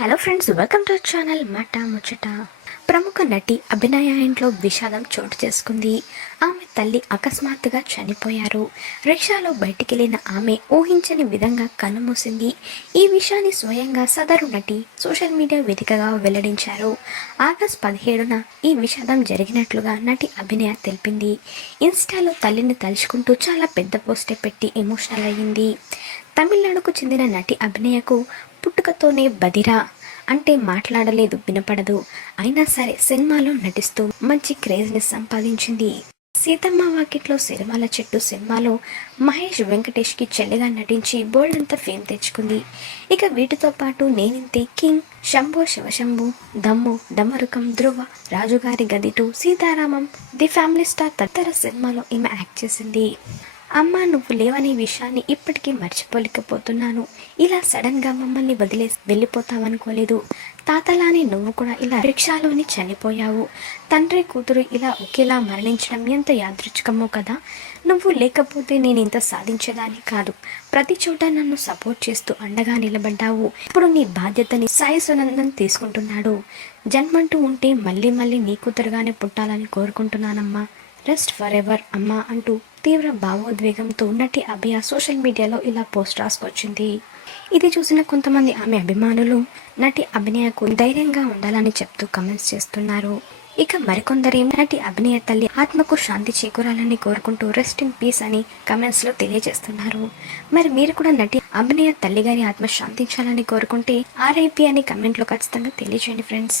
Hello friends welcome to channel Mata Muchchata ప్రముఖ నటి అభినయ ఇంట్లో విషాదం చోటు చేసుకుంది. ఆమె తల్లి అకస్మాత్తుగా చనిపోయారు. రిక్షాలో బయటికెళ్ళిన ఆమె ఊహించని విధంగా కన్నుమూసింది ఈ విషయాన్ని స్వయంగా సదరు నటి సోషల్ మీడియా వేదికగా వెల్లడించారు. ఆగస్ట్ పదిహేడున ఈ విషాదం జరిగినట్లుగా నటి అభినయ తెలిపింది. ఇన్స్టాలో తల్లిని తలుచుకుంటూ చాలా పెద్ద పోస్టే పెట్టి ఎమోషనల్ అయ్యింది. తమిళనాడుకు చెందిన నటి అభినయకు పుట్టుకతోనే బదిరా అంటే మాట్లాడలేదు వినపడదు. అయినా సరే సినిమాలో నటిస్తూ మంచి క్రేజ్ని సంపాదించింది. సీతమ్మ వాకిట్లో సిరిమాల చెట్టు సినిమాలో మహేష్ వెంకటేష్కి చెల్లిగా నటించి బోల్డ్ అంతా ఫేమ్ తెచ్చుకుంది. ఇక వీటితో పాటు నేనింతే కింగ్ శంభో శివశంభు దమ్ము డమరుకం ధ్రువ రాజుగారి గదిటు సీతారామం ది ఫ్యామిలీ స్టార్ తదితర సినిమాలో ఈమె యాక్ట్ చేసింది. అమ్మ నువ్వు లేవనే విషయాన్ని ఇప్పటికీ మర్చిపోలేకపోతున్నాను. ఇలా సడన్గా మమ్మల్ని వదిలేసి వెళ్ళిపోతావనుకోలేదు. తాతలానే నువ్వు కూడా ఇలా రిక్షాలోని చనిపోయావు. తండ్రి కూతురు ఇలా ఒకేలా మరణించడం ఎంత యాదృచ్ఛికమో కదా. నువ్వు లేకపోతే నేను ఇంత సాధించేదాన్ని కాదు. ప్రతి చోట నన్ను సపోర్ట్ చేస్తూ అండగా నిలబడ్డావు. ఇప్పుడు నీ బాధ్యతని సాయి సునందన్ తీసుకుంటున్నాడు. జన్మంటూ ఉంటే మళ్ళీ మళ్ళీ నీ కూతురుగానే పుట్టాలని కోరుకుంటున్నానమ్మా. రెస్ట్ ఫర్ ఎవర్ అమ్మా అంటూ తీవ్ర భావోద్వేగంతో నటి అభయ సోషల్ మీడియాలో ఇలా పోస్ట్ రాసుకొచ్చింది. ఇది చూసిన కొంతమంది ఆమె అభిమానులు నటి అభినయకు ధైర్యంగా ఉండాలని చెప్తూ కమెంట్స్ చేస్తున్నారు. ఇక మరికొందరేం నటి అభినయ తల్లి ఆత్మకు శాంతి చేకూరాలని కోరుకుంటూ రెస్ట్ ఇన్ పీస్ అని కమెంట్స్లో తెలియజేస్తున్నారు. మరి మీరు కూడా నటి అభినయ తల్లి గారి ఆత్మ శాంతించాలని కోరుకుంటే ఆర్ఐపి అని కమెంట్లో ఖచ్చితంగా తెలియజేయండి ఫ్రెండ్స్